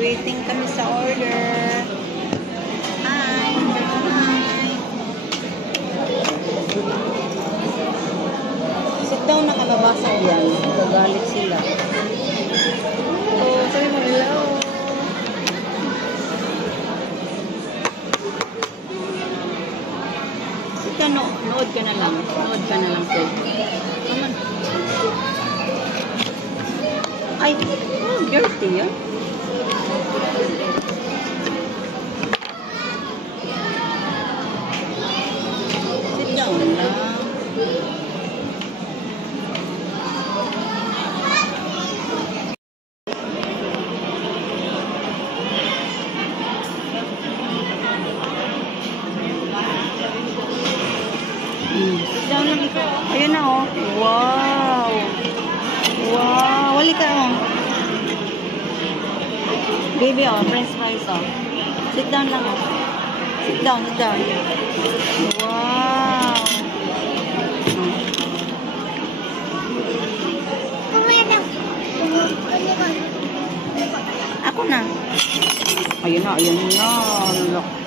Waiting kami sa order. Hi. Sit down na kalabasa yan. Gagalit sila. Oh, sabi mo hello. Sit down, nood ka na lang. Nood ka na lang, sir. Come on. Ay, oh, dirty yan. Sit down lang. Sit down lang ikaw. Ayun na oh. Wow. Wow. Wali ka oh. Baby oh. French fries oh. Sit down lang oh. Sit down. Sit down. Wow. Ako na. Ayun na. Ayun na. Look.